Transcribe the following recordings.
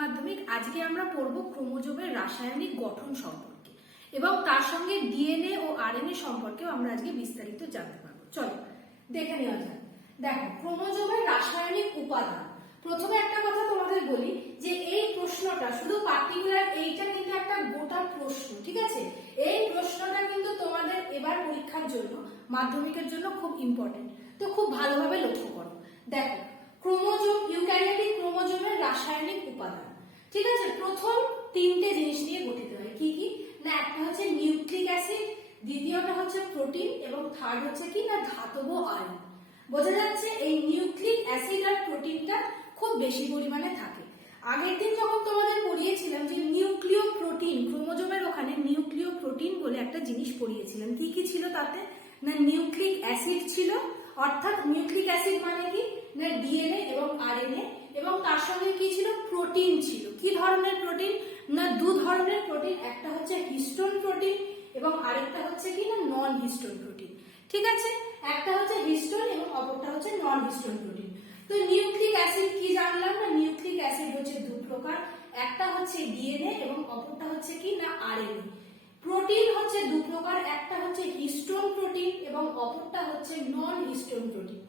মাধ্যমিক। আজকে আমরা পড়ব ক্রোমোজোমের রাসায়নিক গঠন সম্পর্কে এবং তার সঙ্গে ডিএনএ ও আরএনএ সম্পর্কেও আমরা আজকে বিস্তারিত জানতে পারবো। চলো দেখে নেওয়া যাক। দেখো, ক্রোমোজোমের রাসায়নিক উপাদান। প্রথমে একটা কথা তোমাদের বলি যে এই প্রশ্নটা শুধু পার্টিকুলার এইটা কিন্তু একটা গোটা প্রশ্ন, ঠিক আছে? এই প্রশ্নটা কিন্তু তোমাদের এবার পরীক্ষার জন্য, মাধ্যমিকের জন্য খুব ইম্পর্টেন্ট। তো খুব ভালোভাবে লক্ষ্য করো। দেখো, ক্রোমোজোম, ইউক্যারিওটিক ক্রোমোজোমের রাসায়নিক উপাদান, ঠিক আছে? প্রথম তিনটে জিনিস নিয়ে গঠিত হয়। কি কি? না, একটা হচ্ছে নিউক্লিক অ্যাসিড, দ্বিতীয়টা হচ্ছে প্রোটিন এবং থার্ড হচ্ছে কি না ধাতব আয়ন। বোঝা যাচ্ছে এই নিউক্লিক অ্যাসিড আর প্রোটিনটা খুব বেশি পরিমাণে থাকে। আগের দিন যখন তোমাদের পড়িয়েছিলাম যে নিউক্লিয় প্রোটিন, ক্রোমোজোমের ওখানে নিউক্লিয় প্রোটিন বলে একটা জিনিস পড়িয়েছিলাম। কি কি ছিল তাতে? না, নিউক্লিক অ্যাসিড ছিল, অর্থাৎ নিউক্লিক অ্যাসিড মানে কি না ডিএনএ এবং আরএনএ, এবং তার সঙ্গে কি ছিল? প্রোটিন ছিল। কি ধরনের প্রোটিন? না, দু ধরনের প্রোটিন, একটা হচ্ছে হিস্টোন প্রোটিন এবং আরেকটা হচ্ছে কি না নন হিস্টোন প্রোটিন, ঠিক আছে? একটা হচ্ছে হিস্টোন এবং অপরটা হচ্ছে নন হিস্টোন প্রোটিন। তো নিউক্লিক অ্যাসিড কি জানলাম? না, নিউক্লিক অ্যাসিড হচ্ছে দু প্রকার, একটা হচ্ছে ডিএনএ এবং অপরটা হচ্ছে কি না আরএনএ। প্রোটিন হচ্ছে দু প্রকার, একটা হচ্ছে হিস্টোন প্রোটিন এবং অপরটা হচ্ছে নন হিস্টোন প্রোটিন।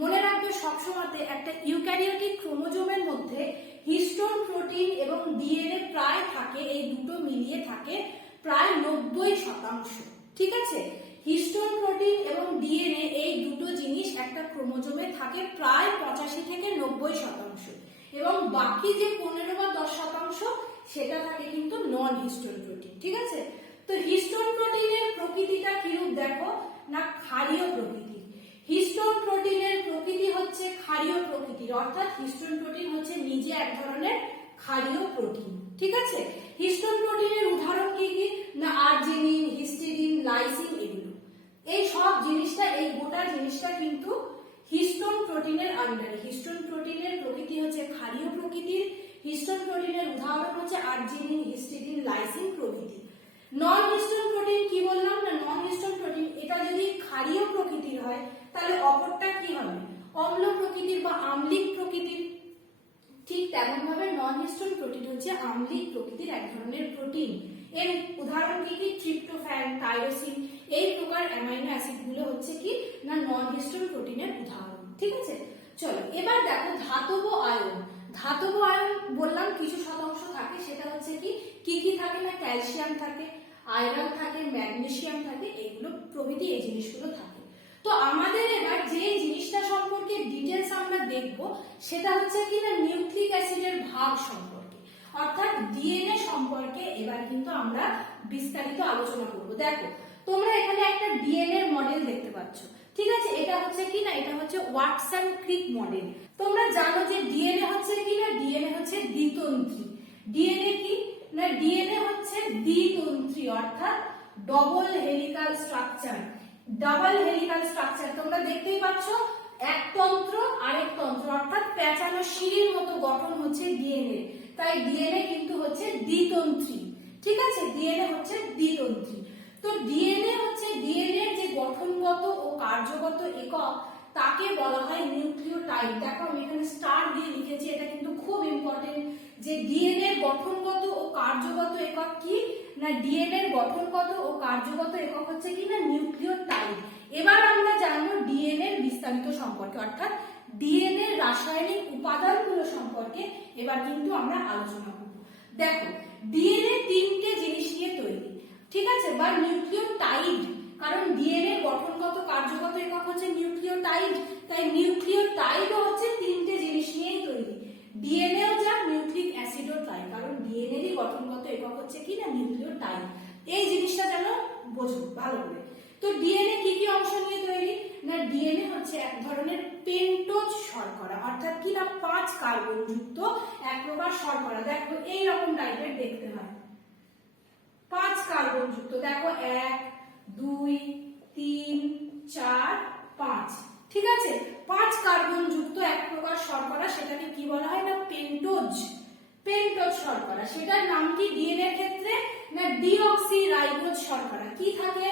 মনে রাখবে সবসময়তে একটা ইউক্যারিওটিক ক্রোমোজোমের মধ্যে হিস্টোন প্রোটিন এবং ডিএনএ প্রায় থাকে, এই দুটো মিলিয়ে থাকে প্রায় 90%, ঠিক আছে? হিস্টোন প্রোটিন এবং ডিএনএ এই দুটো জিনিস একটা ক্রোমোজোমে থাকে প্রায় 85 থেকে 90%, এবং বাকি যে 15 বা 10% সেটা থাকে কিন্তু নন হিস্টোন প্রোটিন, ঠিক আছে? তো হিস্টোন প্রোটিনের প্রকৃতিটা কিরূপ দেখো না, ক্ষারীয় প্রকৃতির। হিস্টোন প্রোটিনের প্রকৃতি হচ্ছে ক্ষারীয় প্রকৃতির, অর্থাৎ হিস্টোন প্রোটিন হচ্ছে নিজে এক ধরনের ক্ষারীয় প্রোটিন, ঠিক আছে? হিস্টোন প্রোটিনের উদাহরণ কি কি? না, আর্জিনিন, হিস্টিডিন, লাইসিন, এগুলো। এই সব জিনিসটা, এই গোটা জিনিসটা কিন্তু হিস্টোন প্রোটিনের আন্ডারে। হিস্টোন প্রোটিনের প্রকৃতি হচ্ছে ক্ষারীয় প্রকৃতির। হিস্টোন প্রোটিনের উদাহরণ হচ্ছে আর্জিনিন, হিস্টিডিন, লাইসিন প্রভৃতি। নন হিস্টোন প্রোটিন কি বললাম? না, নন হিস্টোন প্রোটিন এটা যদি ক্ষারীয় প্রকৃতির হয় তাহলে অপরটা কি হবে? অম্ল প্রকৃতির বা আম্লিক প্রকৃতির। ঠিক তেমন ভাবে নন হিস্টোন প্রোটিন হচ্ছে আম্লিক প্রকৃতির এক ধরনের প্রোটিন। এর উদাহরণ কি কি? ট্রিপ্টোফ্যান, টাইরোসিন, এই প্রকার অ্যামাইনো অ্যাসিড গুলো হচ্ছে কি না নন হিস্টোন প্রোটিনের উদাহরণ, ঠিক আছে? চলো এবার দেখো ধাতব আয়ন। ধাতব আয়ন বললাম কিছু শতাংশ থাকে, সেটা হচ্ছে কি কি কি থাকে? না, ক্যালসিয়াম থাকে, আয়রন থাকে, ম্যাগনেসিয়াম থাকে, এগুলো প্রভৃতি এই জিনিসগুলো থাকে। তো আমাদের এবার যে জিনিসটা সম্পর্কে ডিটেলস আমরা দেখব সেটা হচ্ছে কি না নিউক্লিক অ্যাসিডের ভাগ সম্পর্কে, অর্থাৎ ডিএনএ সম্পর্কে এবার কিন্তু আমরা বিস্তারিত আলোচনা করব। দেখো, তোমরা এখানে একটা ডিএনএ মডেল দেখতে পাচ্ছ, ঠিক আছে? এটা হচ্ছে কি না, এটা হচ্ছে ওয়াটসন ক্রিক মডেল। তোমরা জানো যে ডিএনএ হচ্ছে কি না, ডিএনএ হচ্ছে দ্বিতন্ত্রী। ডিএনএ কি না, ডিএনএ হচ্ছে দ্বিতন্ত্রী, অর্থাৎ double helical structure. Double helical structure তোমরা দেখতেই পাচ্ছ, এক তন্ত্র আরেক তন্ত্র, অর্থাৎ পেঁচানো সিঁড়ির মতো গঠন হচ্ছে ডিএনএ। তাই ডিএনএ কিন্তু হচ্ছে দ্বিতন্ত্রী, ঠিক আছে? ডিএনএ হচ্ছে দ্বিতন্ত্রী। তো ডিএনএ হচ্ছে ডিএনএ যে গঠনগত ও কার্যগত একক তাকে বলা হয় নিউক্লিওটাইড। দেখো আমি এখানে স্টার দিয়ে লিখেছি, এটা কিন্তু খুব ইম্পর্টেন্ট যে ডিএনএ গঠনগত ও কার্যগত একক কি না, ডিএনএ গঠনগত ও কার্যগত একক হচ্ছে কি না নিউক্লিওটাইড। এবার আমরা জানবো ডিএনএ এর বিস্তারিত সম্পর্কে, অর্থাৎ ডিএনএ রাসায়নিক উপাদানগুলো সম্পর্কে এবার কিন্তু আমরা আলোচনা করব। দেখো, ডিএনএ তিনটে জিনিস নিয়ে তৈরি, ঠিক আছে? বা নিউক্লিওটাইড, কারণ ডিএনএ গঠনগত কার্যগত একক হচ্ছে নিউক্লিওটাইড, তাই নিউক্লিওটাইডও হচ্ছে তিনটে জিনিস নিয়েই তৈরি। ডিএনএও যা, নিউক্লিক অ্যাসিডও তাই, কারণ ডিএনএরই গঠনগত একক হচ্ছে কি না নিউক্লিওটাইড। এই জিনিসটা যেন বোঝো ভালো করে। তো ডিএনএ কি কি অংশ নিয়ে তৈরি? না, ডিএনএ হচ্ছে এক ধরনের পেন্টোজ শর্করা, অর্থাৎ কি না 5 কার্বন যুক্ত এক প্রকার শর্করা। দেখো এই রকম টাইপের দেখতে হয়, 5 কার্বন যুক্ত। দেখো 1 2 3 4 5, ঠিক আছে? 5 কার্বন যুক্ত এক প্রকার শর্করা, সেটাকে কি বলা হয় না পেন্টোজ। পেন্টোজ শর্করা, সেটার নাম কি ডিএনএ এর ক্ষেত্রে? না ডিঅক্সিরাইবোজ শর্করা। কি থাকে?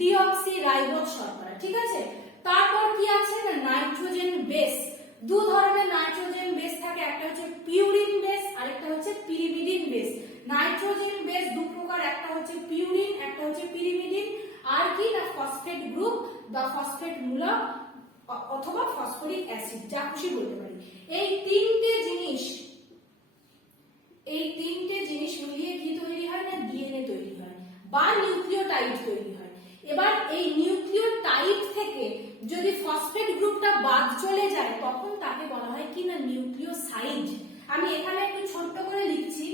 ডিঅক্সিরাইবোজ শর্করা, ঠিক আছে? তারপর কি আছে না নাইট্রোজেন বেস। দু ধরনের নাইট্রোজেন বেস থাকে, একটা হচ্ছে পিউরিন বেস আরেকটা হচ্ছে হচ্ছে পিউরিন, একটা হচ্ছে পিরিমিডিন, আর কি না ফসফেট গ্রুপ বা ফসফেট মূলক অথবা ফসফরিক অ্যাসিড, যা খুশি বলতে পারি। এই তিনটে জিনিস মিলিয়ে কি তৈরি হয় না ডিএনএ তৈরি হয় বা নিউক্লিওটাইড তৈরি হয়। এবার এই নিউক্লিওটাইড থেকে যদি ফসফেট গ্রুপটা বাদ চলে যায় তখন তাকে বলা হয় কি না নিউক্লিওসাইড। আমি এখানে একটু ছোট্ট করে লিখছি,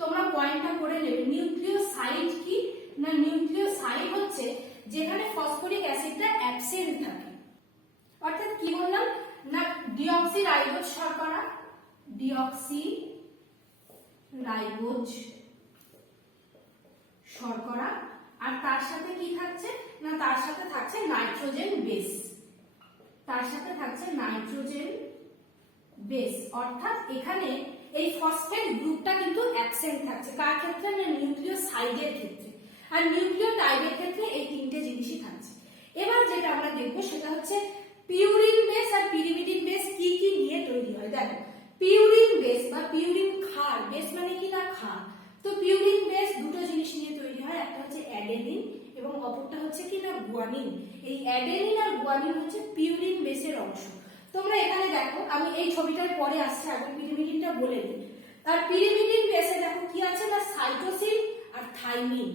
তোমরা পয়েন্টটা করে নেবে। নিউক্লিওসাইড কি না নিউক্লিওসাইড হচ্ছে যেখানে ফসফরিক অ্যাসিডটা অ্যাবসেন্ট থাকে। অর্থাৎ কি বললাম না ডিঅক্সিরাইবোজ শর্করা, ডিঅক্সিরাইবোজ শর্করা, আর তার সাথে কি থাকছে না তার সাথে থাকছে নাইট্রোজেন বেস, তার সাথে থাকছে নাইট্রোজেন বেস। অর্থাৎ এখানে এই ফসফেট গ্রুপটা কিন্তু অ্যাবসেন্ট থাকছে কার ক্ষেত্রে না নিউক্লিওসাইডের ক্ষেত্রে, আর নিউক্লিওটাইডের ক্ষেত্রে এই তিনটে জিনিসই থাকছে। এবার যেটা আমরা দেখবো সেটা হচ্ছে পিউরিন বেস আর পিরিমিডিন বেস কি কি নিয়ে তৈরি হয়। দেখো পিউরিন বেস বা পিউরিন ক্ষার, বেস মানে কি না ক্ষার, তো পিউরিন বেস দুটো জিনিস নিয়ে তৈরি হয়, একটা হচ্ছে অ্যাডেনিন এবং অপরটা হচ্ছে কি না গুয়ানিন। এই অ্যাডেনিন আর গুয়ানিন হচ্ছে পিউরিন বেসের অংশ। তোমরা এখানে দেখো, আমি এই ছবিটার পরে আসছে, আগে পিরিমিডিনটা বলে দিই। আর পিরিমিডিন বেসে দেখো কি আছে না সাইটোসিন আর থাইমিন,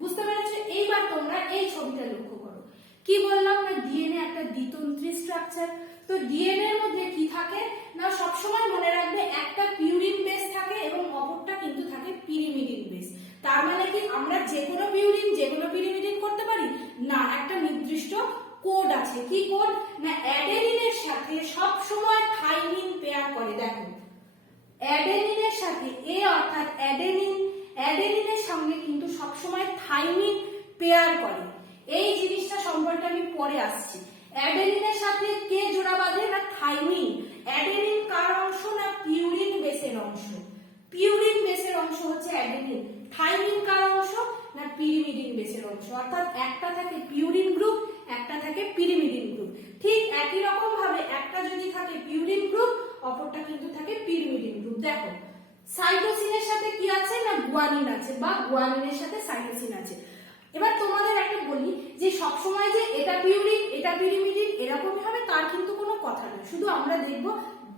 বুঝতে পেরেছো? এইবার তোমরা এই ছবিটা লক্ষ্য করো, কি বললাম না ডিএনএ একটা দ্বিতন্ত্রী স্ট্রাকচার। তো ডিএনএ এর মধ্যে কি থাকে না সবসময় মনে রাখবে একটা পিউরিন বেস থাকে এবং অপরটা কিন্তু থাকে পিরিমিডিন বেস। তার মানে কি আমরা যে কোনো পিউরিন যে কোনো পিরিমিডিন করতে পারি না, একটা নির্দিষ্ট কোড আছে। কি কোড না অ্যাডেনিনের সাথে সব সময় থাইমিন পেয়ার করে। দেখো অ্যাডেনিনের সাথে অর্থাৎ অ্যাডেনিনের সঙ্গে কিন্তু সব সময় থাইমিন পেয়ার করে। এই জিনিসটা সম্পর্কে আমি পরে আসছি। অ্যাডেনিনের সাথে কে জোড়া বাঁধে না থাইমিন। অ্যাডেনিন কার অংশ না পিউরিন বেসের অংশ, পিউরিন বেসের অংশ হচ্ছে অ্যাডেনিন। থাইমিন কার অংশ না পিরিমিডিন বেসের অংশ। অর্থাৎ একটা থাকে পিউরিন গ্রুপ, একটা থাকে পিরিমিডিন গ্রুপ। ঠিক একই রকম ভাবে একটা যদি থাকে পিউরিন গ্রুপ, অপরটা কিন্তু থাকে পিরিমিডিন গ্রুপ। দেখো সাইটোসিনের সাথে কি আছে না গুয়ানিন আছে বা গুয়ানিনের সাথে সাইটোসিন আছে। এবার তোমাদের একটা বলি যে সবসময় যে এটা পিউরিন এটা পিরিমিডিন এরকমই হবে তার কিন্তু কোনো কথা নেই, শুধু আমরা দেখবো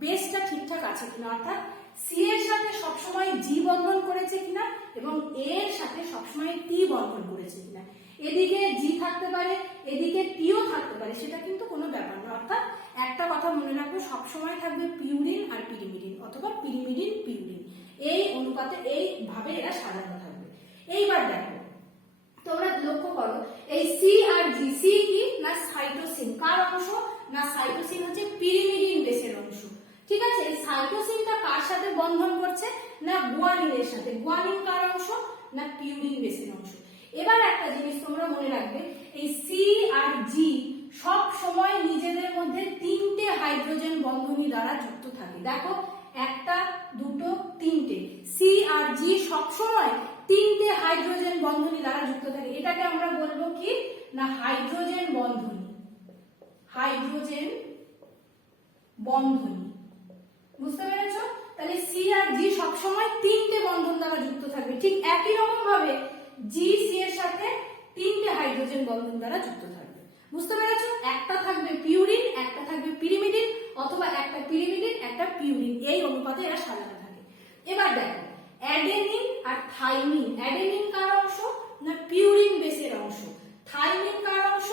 বেসটা ঠিকঠাক আছে কিনা, অর্থাৎ সি এর সাথে সবসময় জি বন্ধন করেছে কিনা এবং এ এর সাথে সবসময় টি বন্ধন করেছে কিনা। এদিকে জি থাকতে পারে এদিকে টিও থাকতে পারে, সেটা কিন্তু কোনো ব্যাপার না। অর্থাৎ একটা কথা মনে রাখবে সবসময় থাকবে পিউরিন আর পিরিমিডিন অথবা পিরিমিডিন পিউরিন, এই অনুপাতে এইভাবে এরা সাজানো থাকবে। এইবার দেখো তোমরা লক্ষ্য করো এই সি আর জি, সি কি না সাইটোসিন কার অংশ না সাইটোসিন হচ্ছে পিরিমিডিন বেসের অংশ। ঠিক আছে, এই সাইটোসিনটা কার সাথে বন্ধন করছে না গুয়ানিনের সাথে। গুয়ানিন কার অংশ না পিউরিন বেসের অংশ। এবার একটা জিনিস তোমরা মনে রাখবে এই সি আর জি সব সময় নিজেদের মধ্যে তিনটে হাইড্রোজেন বন্ধনী দ্বারা যুক্ত থাকে। দেখো একটা দুটো তিনটে, সি আর জি সব সময় তিনটে হাইড্রোজেন বন্ধনী দ্বারা যুক্ত থাকে। এটাকে আমরা বলবো কি না হাইড্রোজেন বন্ধনী, হাইড্রোজেন বন্ধনী, বুঝতে পেরেছো? তাহলে সি আর জি সবসময় তিনটে বন্ধন দ্বারা যুক্ত থাকবে। ঠিক একই রকম ভাবে জি সি এর সাথে তিনটে হাইড্রোজেন বন্ধন দ্বারা যুক্ত থাকবে, বুঝতে পেরেছো? একটা থাকবে পিউরিন, একটা থাকবে পিরিমিডিন অথবা একটা পিরিমিডিন একটা পিউরিন, এই অনুপাতে এরা সাজানো থাকে। এবার দেখো অ্যাডেনিন আর থাইমিন, অ্যাডেনিন কার অংশ না পিউরিন বেসের অংশ, থাইমিন কার অংশ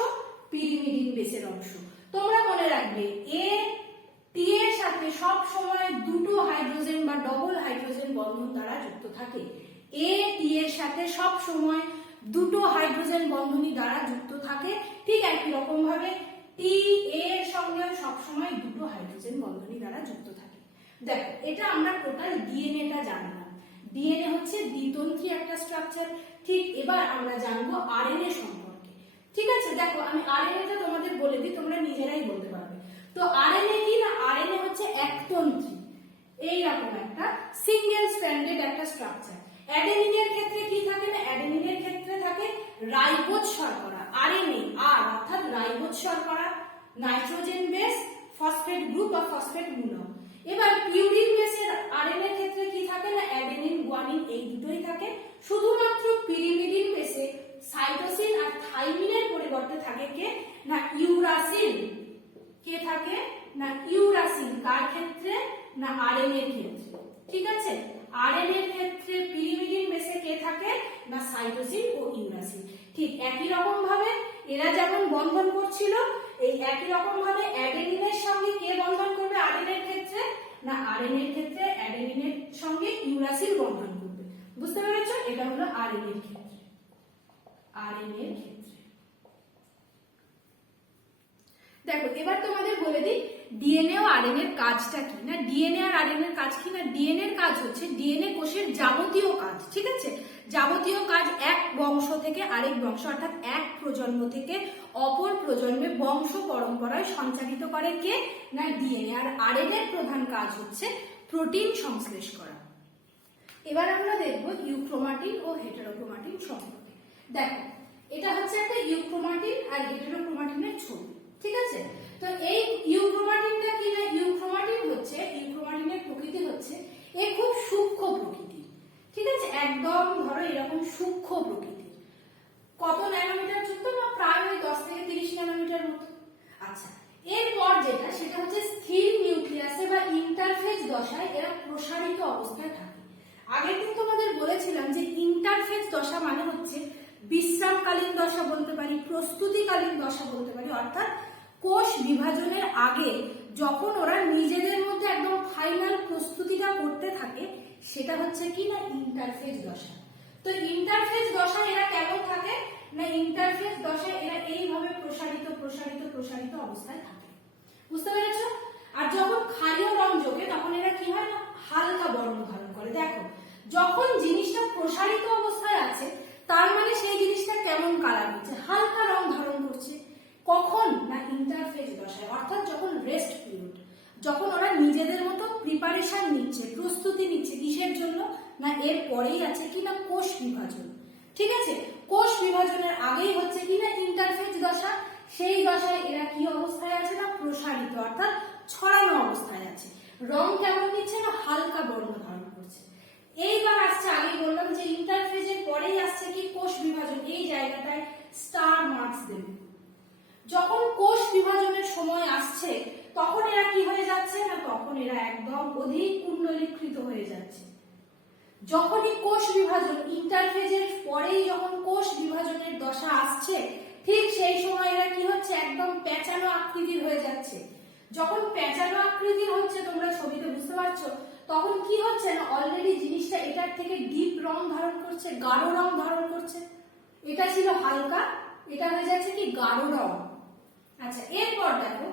পিরিমিডিন বেসের অংশ। তোমরা মনে রাখবে এ টি এর সাথে সব সময় দুটো হাইড্রোজেন বা ডবল হাইড্রোজেন বন্ধন দ্বারা যুক্ত থাকে। এ টি এর সাথে সব সময় দুটো হাইড্রোজেন বন্ধনী দ্বারা যুক্ত থাকে। ঠিক একই রকম ভাবে টি এর সঙ্গে সব সময় দুটো হাইড্রোজেন বন্ধনী দ্বারা যুক্ত থাকে। দেখো এটা আমরা টোটাল ডিএনএটা জানলাম। ডিএনএ হচ্ছে দ্বিতন্ত্রী একটা স্ট্রাকচার। ঠিক এবার আমরা জানবো আরএনএ সম্পর্কে। ঠিক আছে, দেখো আমি আরএনএটা তোমাদের বলে দিই, তোমরা নিজেরাই বলতে পারবে। তো আরএনএ কি না আরএনএ হচ্ছে একতন্ত্রী, এইরকম একটা সিঙ্গেল স্ট্র্যান্ডেড একটা স্ট্রাকচার। অ্যাডেনিনের ক্ষেত্রে কি থাকে না অ্যাডেনিনের ক্ষেত্রে থাকে রাইবোজ শর্করা, আরএনএ আর অর্থাৎ রাইবোজ শর্করা, নাইট্রোজেন বেস, ফসফেট গ্রুপ বা ফসফেট মূলক। এবার পিউরিন বেসের আরএনএ ক্ষেত্রে কি থাকে না অ্যাডেনিন গুয়ানিন এই দুটোই থাকে। শুধুমাত্র পিরিমিডিন সাইটোসিন আর থাইমিনের পরিবর্তে থাকে কে, না ইউরাসিন। কে থাকে, না ইউরাসিন। কার ক্ষেত্রে, না আরএনএ এর ক্ষেত্রে। ঠিক আছে, আরএনএ এর ক্ষেত্রে পিরিমিডিন বেসে কে থাকে, না সাইটোসিন ও ইউরাসিন। ঠিক একই রকম ভাবে এরা যেমন বন্ধন করছিল, এই একই রকম ভাবে অ্যাডেনিনের সঙ্গে কে বন্ধন করবে আরএনএ এর ক্ষেত্রে, না আরএনএ এর ক্ষেত্রে অ্যাডেনিনের সঙ্গে ইউরাসিন বন্ধন করবে। বুঝতে পেরেছো, এটা হলো আরএনএ এর ক্ষেত্রে। আরএনএ এর ক্ষেত্রে দেখো, এবার তোমাদের বলে দিই ডিএনএ ও আরএনএ এর কাজটা কি। না ডিএনএ আর আরএনএ এর কাজ কি, না ডিএনএ এর কাজ হচ্ছে ডিএনএ কোষের যাবতীয় কাজ। ঠিক আছে, যাবতীয় কাজ এক বংশ থেকে আরেক বংশ, অর্থাৎ এক প্রজন্ম থেকে অপর প্রজন্মে বংশ পরম্পরায় সঞ্চালিত করে কে, না ডিএনএ। আর আরএনএ এর প্রধান কাজ হচ্ছে প্রোটিন সংশ্লেষ করা। এবার আমরা দেখব ইউক্রোমাটিন ও হেটেরোক্রোমাটিন সম্পর্কে। দেখো, এটা হচ্ছে একটা ইউক্রোমাটিন আর হেটেরোক্রোমাটিনের ছবি। ঠিক আছে, তো এই ইউক্রোমাটিনটা কি, না ইউক্রোমাটিন হচ্ছে, ইউক্রোমাটিনের প্রকৃতি হচ্ছে এ খুব সূক্ষ্ম প্রকৃতি। ঠিক আছে, একদম ধরো এরকম সূক্ষ্ম প্রকৃতির। কত ন্যানোমিটার যুক্ত, না প্রায় ওই 10 থেকে 30 ন্যানোমিটার মতো। আচ্ছা, এরপর যেটা সেটা হচ্ছে স্থির নিউক্লিয়াসে বা ইন্টারফেজ দশায় এরা প্রসারিত অবস্থায় থাকে। আগের দিন তোমাদের বলেছিলাম যে ইন্টারফেজ দশা মানে হচ্ছে বিশ্রামকালীন দশা বলতে পারি, প্রস্তুতিকালীন দশা বলতে পারি, অর্থাৎ কোষ বিভাজনের আগে যখন ওরা নিজেদের মধ্যে একদম ফাইনাল প্রস্তুতিটা করতে থাকে, সেটা হচ্ছে কি, না ইন্টারফেজ দশা। তো ইন্টারফেজ দশা এরা কেমন থাকে, না ইন্টারফেজ দশায় এরা এইভাবে প্রসারিত প্রসারিত প্রসারিত অবস্থায় থাকে। বুঝতে পেরেছ? আর যখন ক্ষারীয় রং যোগে তখন এরা কি হয়, না হালকা বর্ণ ধারণ করে। দেখো, যখন জিনিসটা প্রসারিত অবস্থায় আছে তার মানে সেই জিনিসটা কেমন কালার হচ্ছে, হালকা রং ধারণ করছে। কখন, না ইন্টারফেজ দশায়, অর্থাৎ যখন রেস্ট পিরিয়ড, যখন ওরা নিজেদের মতো প্রিপারেশন নিচ্ছে, প্রস্তুতি নিচ্ছে। কিসের জন্য, না এর পরেই আছে কি, না কোষ বিভাজন। ঠিক আছে, কোষ বিভাজনের আগেই হচ্ছে কি, না ইন্টারফেজ দশা। সেই দশায় এরা কি অবস্থায় আছে, না প্রসারিত অর্থাৎ ছড়ানো অবস্থায় আছে। রং কেমন নিচ্ছে, না হালকা বর্ণ ধারণ করছে। এইবার আসছে, আগে বললাম যে ইন্টারফেজের পরেই আসছে কি, কোষ বিভাজন। এই জায়গাটায় স্টার মার্কস দেবে। যখন কোষ বিভাজনের সময় আসছে তখন এরা কি হয়ে যাচ্ছে, না তখন এরা একদম অধিক কুণ্ডলীকৃত হয়ে যাচ্ছে। যখনই কোষ বিভাজন, ইন্টারফেজের পরেই যখন কোষ বিভাজনের দশা আসছে, ঠিক সেই সময় এরা কি হচ্ছে, একদম পেঁচানো আকৃতির হয়ে যাচ্ছে। যখন পেঁচানো আকৃতির হচ্ছে, তোমরা ছবিতে বুঝতে পারছো, তখন কি হচ্ছে, না অলরেডি জিনিসটা এটার থেকে ডিপ রং ধারণ করছে, গাঢ় রং ধারণ করছে। এটা ছিল হালকা, এটা হয়ে যাচ্ছে কি গাঢ় রং। আচ্ছা, এরপর দেখো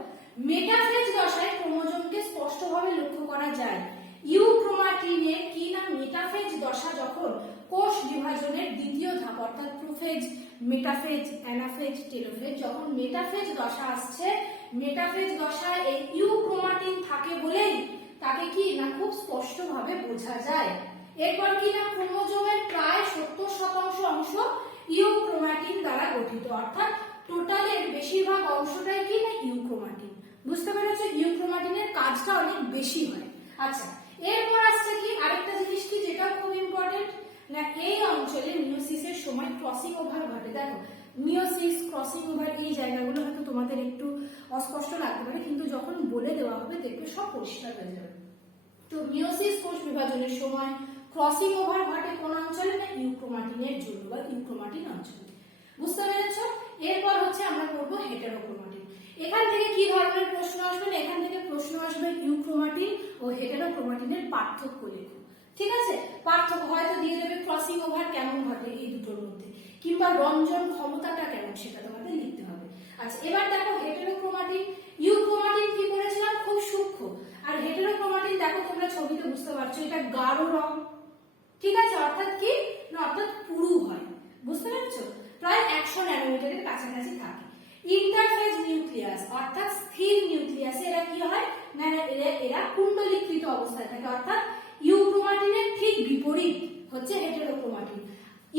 মেটাফেজ দশায় ক্রোমোজোমকে স্পষ্টভাবে লক্ষ্য করা যায়। ইউক্রোমাটিনের কি, না মেটাফেজ দশা যখন কোষ বিভাজনের দ্বিতীয় ধাপ, অর্থাৎ প্রোফেজ, মেটাফেজ, অ্যানাফেজ, টেলোফেজ, যখন মেটাফেজ দশা আসছে, মেটাফেজ দশায় এই ইউক্রোমাটিন থাকে বলেই তাকে কি, না খুব স্পষ্টভাবে বোঝা যায়। এরপর কি, না ক্রোমোজোমের প্রায় 70% অংশ ইউক্রোমাটিন দ্বারা গঠিত, অর্থাৎ টোটালের বেশিরভাগ অংশটাই কি, না ইউক্রোমাটিন। বুঝতে পেরেছো, ইউক্রোমাটিনের কাজটা অনেক বেশি হয়। আচ্ছা, এরপর আসছে কি আরেকটা জিনিস কি, যেটা খুব ইম্পর্টেন্ট, না এই অঞ্চলে মিওসিসের সময় ক্রসিং ওভার ঘটে। দেখো, মিওসিস, ক্রসিং ওভার, এই জায়গাগুলো হয়তো তোমাদের একটু অস্পষ্ট লাগতে পারে, কিন্তু যখন বলে দেওয়া হবে দেখবে সব পরিষ্কার হয়ে যাবে। তো মিওসিস কোষ বিভাজনের সময় ক্রসিং ওভার ঘটে কোন অঞ্চলে, না ইউক্রোমাটিনের জন্য বা ইউক্রোমাটিন অঞ্চলে। বুঝতে পেরেছ? এরপর হচ্ছে আমরা করবো হেটেরোক্রোমাটিন। এখান থেকে কি ধরনের প্রশ্ন আসবে, না এখান থেকে প্রশ্ন আসবে ইউক্রোমাটিন ও হেটেরোক্রোমাটিনের পার্থক্য লেখো। ঠিক আছে, পার্থক্য হয়তো দিয়ে দেবে ক্রসিং ওভার কেমন ঘটে এই দুটোর মধ্যে, কিংবা রঞ্জন ক্ষমতাটা কেমন সেটা তোমাদের লিখতে হবে। আচ্ছা, এবার দেখো হেটেরোক্রোমাটিন, ইউক্রোমাটিন কি করেছিলাম, খুব সূক্ষ্ম, আর হেটেরোক্রোমাটিন দেখো তোমরা ছবিতে বুঝতে পারছো এটা গাঢ় রং। ঠিক আছে, অর্থাৎ কি, না অর্থাৎ পুরু হয়। বুঝতে পারছো, প্রায় 100 ন্যানোমিটারের কাছাকাছি থাকে। ইন্টারফেজ নিউক্লিয়াস অর্থাৎ স্থির নিউক্লিয়াসে এরা কি হয়, না এরা কুণ্ডলীকৃত অবস্থায় থাকে, অর্থাৎ ইউক্রোমাটিনের ঠিক বিপরীত হচ্ছে হেটেরোক্রোমাটিন।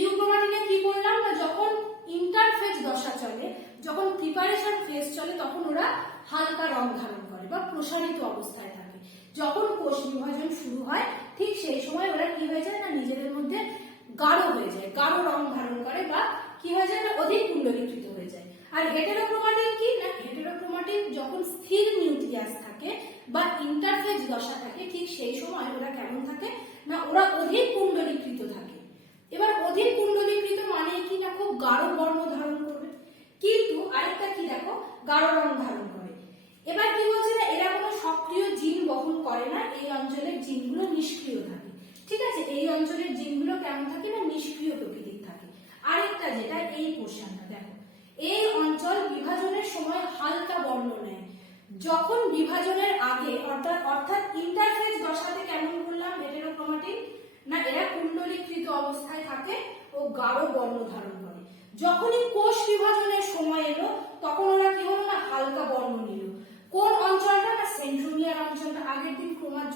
ইউক্রোমাটিনে কি বললাম, না যখন ইন্টারফেজ দশা চলে, যখন প্রিপারেশন ফেজ চলে, তখন ওরা হালকা রং ধারণ করে বা প্রসারিত অবস্থায় থাকে। যখন কোষ বিভাজন শুরু হয় ঠিক সেই সময় ওরা কি হয়ে যায়, না নিজেদের মধ্যে গাঢ় হয়ে যায়, গাঢ় রং ধারণ করে বা কি কি হয়ে যায় না অধিক কুণ্ডলীকৃত হয়ে যায়। আর হেটেরোক্রোমাটিন কি না হেটেরোক্রোমাটিন যখন স্থির নিউক্লিয়াস থাকে বা ইন্টারফেজ দশা থাকে ঠিক সেই সময় ওরা কেমন থাকে না ওরা অধিক কুণ্ডলীকৃত থাকে। এবার অধিক কুণ্ডলীকৃত মানে কি না খুব গাঢ় বর্ণ ধারণ করবে, কিন্তু আরেকটা কি দেখো গাঢ় রং ধারণ করে। এবার কি বলছে না এরা কোনো সক্রিয় জিন বহন করে না, এই অঞ্চলের জিনগুলো নিষ্ক্রিয় থাকে। ঠিক আছে, এই অঞ্চলের জিনগুলো কেমন থাকে না নিষ্ক্রিয় প্রকৃতির থাকে। আরেকটা যেটা এই পোর্শনটা দেখো, এই অঞ্চল বিভাজনের সময় হালকা বর্ণ নেয়, যখন বিভাজনের আগে অর্থাৎ ইন্টারফেজ দশাতে কেমন বললাম হেটেরোক্রোমাটিন না এরা কুণ্ডলীকৃত অবস্থায় থাকে ও গাঢ় বর্ণ ধারণ করে। যখনই কোষ বিভাজনের সময় এলো তখন ওরা কি হলো না হালকা বর্ণ নিল। কোন অঞ্চলটা না সেন্ট্রোমিয়ার অঞ্চলটা। আগের দিন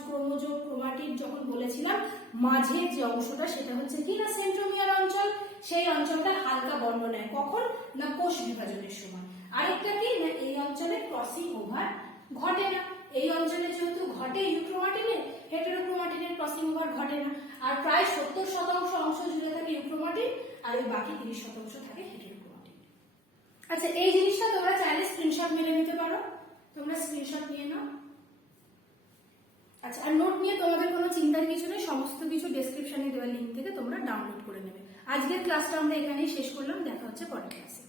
ক্রোমোজোম ক্রোমাটিড যখন বলেছিলাম মাঝের যে অংশটা সেটা হচ্ছে কি না সেন্ট্রোমিয়ার অঞ্চল, সেই অঞ্চলটা হালকা বর্ণ নেয় কখন না কোষ বিভাজনের সময়। আরেকটা কি না এই অঞ্চলে ক্রসিং ওভার ঘটে না, এই অঞ্চলে যেহেতু ঘটে ইউক্রোমাটিনের হেটেরোক্রোমাটিনের ক্রসিং ওভার ঘটে না। আর প্রায় 70% অংশ জুড়ে থাকে ইউক্রোমাটিন আর ওই বাকি 30% থাকে হেটেরোক্রোমাটিন। আচ্ছা এই জিনিসটা তোমরা চাইলে স্ক্রিনশট মেরে নিতে পারো, তোমরা স্ক্রিনশট নিয়ে নাও। আচ্ছা আর নোট নিয়ে তোমাদের কোনো চিন্তার কিছু নেই, সমস্ত কিছু ডেসক্রিপশনে দেওয়া লিঙ্ক থেকে তোমরা ডাউনলোড করে নেবে। আজকের ক্লাসটা আমরা এখানেই শেষ করলাম, দেখা হচ্ছে পরের ক্লাসে।